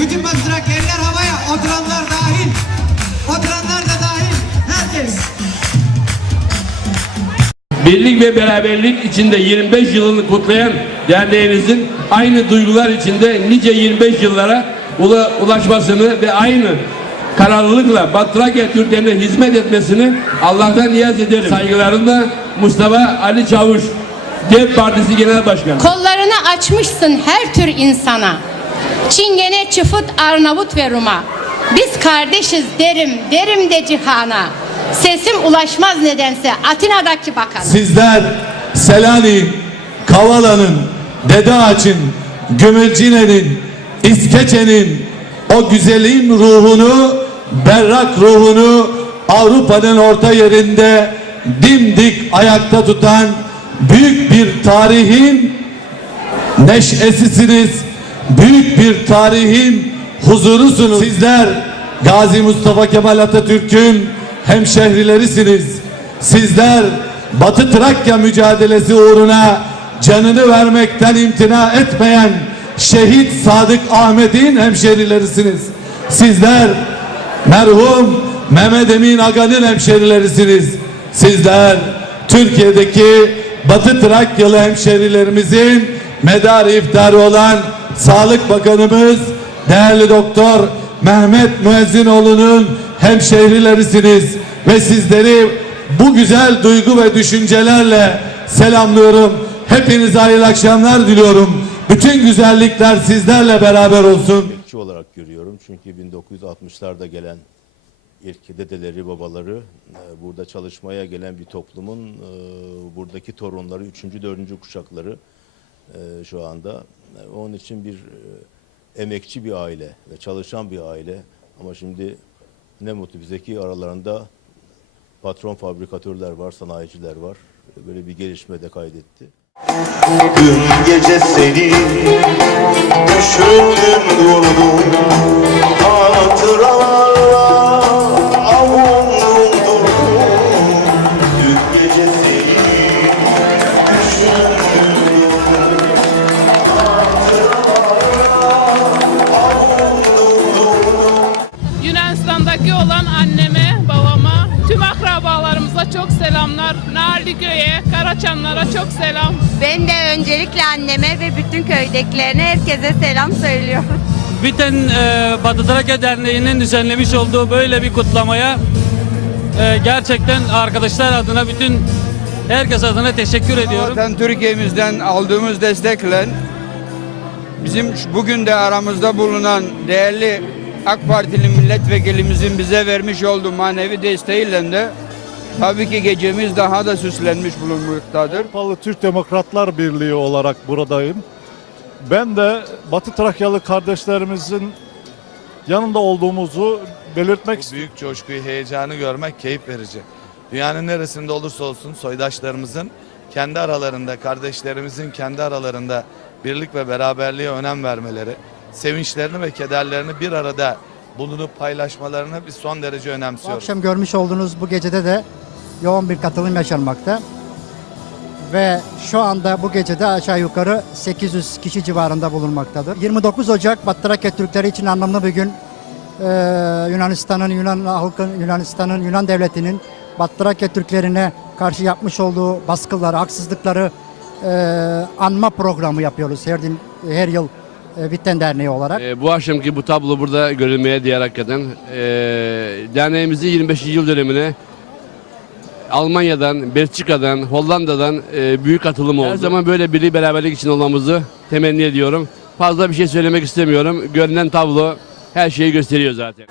Bütün bastırak eller havaya. Oturanlar dahil. Oturanlar da dahil. Herkes. Birlik ve beraberlik içinde 25 yılını kutlayan derneğinizin aynı duygular içinde nice 25 yıllara ula- ulaşmasını ve aynı kararlılıkla Batı Trakya Türklerine hizmet etmesini Allah'tan niyaz ederim. Saygılarımla Mustafa Ali Çavuş, DEP Partisi Genel Başkanı. Kollarını açmışsın her tür insana. Çingene, çıfıt, Arnavut ve Rum'a. Biz kardeşiz derim, derim de cihana. Sesim ulaşmaz nedense Atina'daki bakan. Sizler Selanik, Kavala'nın, Dede Ağaç'ın, Gümülcine'nin, İskeçe'nin o güzelliğin ruhunu, berrak ruhunu Avrupa'nın orta yerinde dimdik ayakta tutan büyük bir tarihin neşesisiniz. Büyük bir tarihin huzurusunuz. Sizler Gazi Mustafa Kemal Atatürk'ün hemşehrilerisiniz. Sizler Batı Trakya mücadelesi uğruna canını vermekten imtina etmeyen şehit Sadık Ahmet'in hemşehrilerisiniz. Sizler merhum Mehmet Emin Aga'nın hemşerilerisiniz. Sizler Türkiye'deki Batı Trakyalı hemşerilerimizin medarı iftarı olan Sağlık Bakanımız değerli doktor Mehmet Müezzinoğlu'nun hemşehrilerisiniz ve sizleri bu güzel duygu ve düşüncelerle selamlıyorum. Hepinize hayırlı akşamlar diliyorum. Bütün güzellikler sizlerle beraber olsun. emekçi olarak görüyorum. Çünkü 1960'larda gelen ilk dedeleri, babaları e, burada çalışmaya gelen bir toplumun e, buradaki torunları, üçüncü, dördüncü kuşakları e, şu anda. Onun için bir e, emekçi bir aile ve çalışan bir aile. Ama şimdi ne mutlu bize ki aralarında patron fabrikatörler var, sanayiciler var. Böyle bir gelişme de kaydetti. Dün gece seni düşündüm durdum Hatıralarla Narlıköy'e, Karaçanlara çok selam. Ben de öncelikle anneme ve bütün köydekilerine herkese selam söylüyorum. Biten e, Batı Trakya Derneği'nin düzenlemiş olduğu böyle bir kutlamaya e, gerçekten arkadaşlar adına bütün herkes adına teşekkür ediyorum. Zaten Türkiye'mizden aldığımız destekle bizim bugün de aramızda bulunan değerli AK Partili milletvekilimizin bize vermiş olduğu manevi desteğiyle de tabii ki gecemiz daha da süslenmiş bulunmaktadır. Avrupalı Türk Demokratlar Birliği olarak buradayım. Ben de Batı Trakyalı kardeşlerimizin yanında olduğumuzu belirtmek Bu istiyorum. büyük coşkuyu, heyecanı görmek keyif verici. Dünyanın neresinde olursa olsun soydaşlarımızın kendi aralarında, kardeşlerimizin kendi aralarında birlik ve beraberliğe önem vermeleri, sevinçlerini ve kederlerini bir arada bulunup paylaşmalarını biz son derece Bu önemsiyoruz. akşam görmüş olduğunuz bu gecede de yoğun bir katılım yaşanmakta. Ve şu anda bu gecede aşağı yukarı 800 kişi civarında bulunmaktadır. 29 Ocak Batı Trakya Türkleri için anlamlı bir gün. Ee, Yunanistan'ın, Yunan halkın, Yunanistan'ın, Yunan devletinin Batı Trakya Türklerine karşı yapmış olduğu baskıları, haksızlıkları e, anma programı yapıyoruz her, din, her yıl e, Derneği olarak. Ee, bu akşamki bu tablo burada görülmeye değer hakikaten. Ee, derneğimizin 25. yıl dönemine Almanya'dan, Belçika'dan, Hollanda'dan e, büyük katılım oldu. Her zaman böyle birlik beraberlik için olmamızı temenni ediyorum. Fazla bir şey söylemek istemiyorum. Görünen tablo her şeyi gösteriyor zaten.